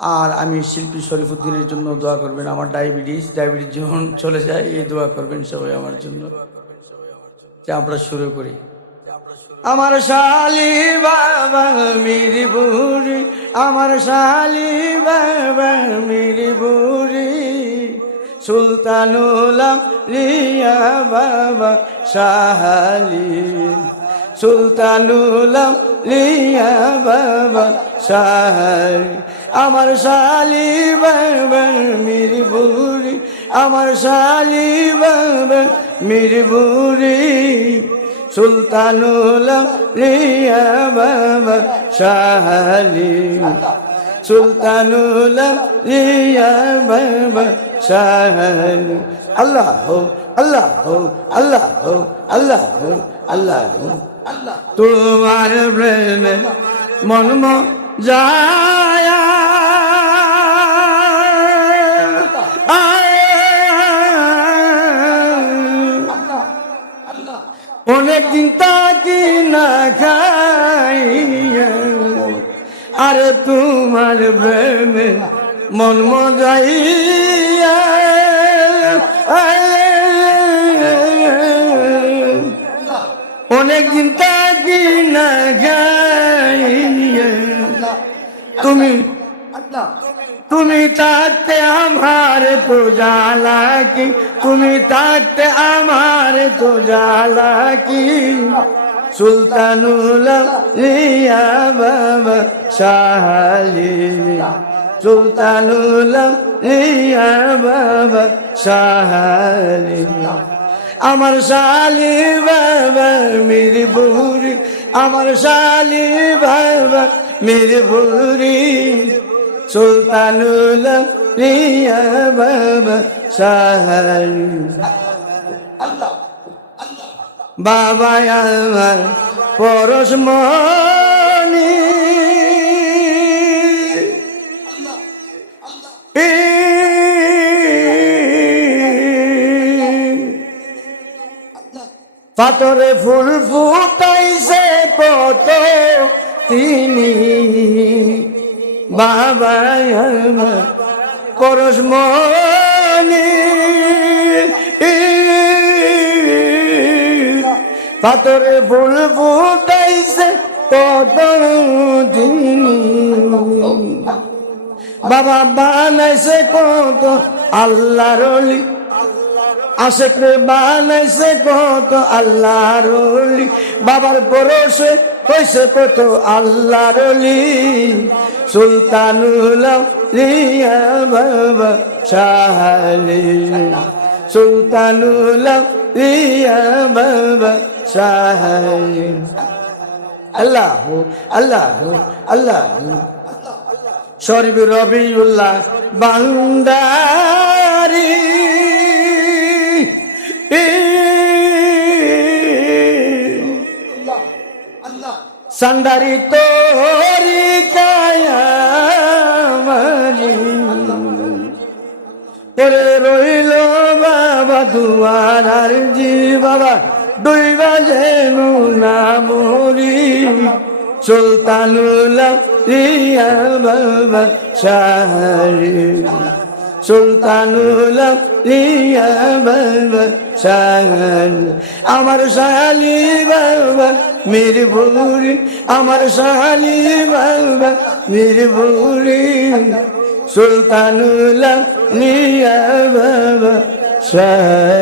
আর আমি শিল্পী শরীফুদ্দিনের জন্য দোয়া করবেন। আমার ডায়াবেটিস যখন চলে যায় এই দোয়া করবেন সবাই আমার জন্য। যে আমরা শুরু করি। আমার শালি বাবা মিরপুরি, আমার শালি বাবা মিরপুরি, সুলতানুল আউলিয়া বাবা শালি, সুলতানুল আউলিয়া বাবা শালি। আমার শালি বাবা মিরপুরি, আমার শালি বাবা মিরপুরি, সুলতানুল আউলিয়া বাবা শালি, সুলতানুল আউলিয়া বাবা শালি। আল্লাহ আল্লাহ আল্লাহ আল্লাহ আল্লাহ তোমার প্রেমে মন যায়, অনেকদিন তাকি না খাইয়া, আরে তোমার প্রেমে মন মজাইয়া, অনেকদিন তাকি না খাইয়া, তুমি থাকতে আমার তো জ্বালা কি, তুমি থাকতে আমার তো জ্বালা কি, সুলতানুল আউলিয়া বাবা শালি, সুলতানুল আউলিয়া বাবা শালি। আমার শালি বাবা মিরপুরি, আমার শালি বাবা মিরপুরি, সুলতানুল আউলিয়া বাবা শালি। বাবা আমার পরশমণি, পাথরে ফুল ফুটাইছে কত তিনি, বাবা আমার পরশমণি, পাথরে ফুল ফুটাইছে কত তিনি, বাবা বানাইছে কত আল্লাহর ওলি, আশেক রে বানাইছে কত আল্লাহর ওলি, বাবার পরশে হইছে কত আল্লাহর ওলি, সুলতানুল আউলিয়া বাবা শালি, সুলতানুল আউলিয়া বাবা শালি। আল্লাহ আল্লাহ আল্লাহ শরীফ রবিউল্লাহ বান্দারি, সান্দারি তোরি কায়ামারি, তোরে রইল বাবা দুয়ার আর জি, বাবা ডুইবা যেন না মরি, সুলতানুল আউলিয়া বাবা শালি, সুলতানুল আউলিয়া বাবা শালি। আমার শালি বাবা মিরপুরি, আমার শালি বাবা মিরপুরি, সুলতানুল আউলিয়া বাবা শালি।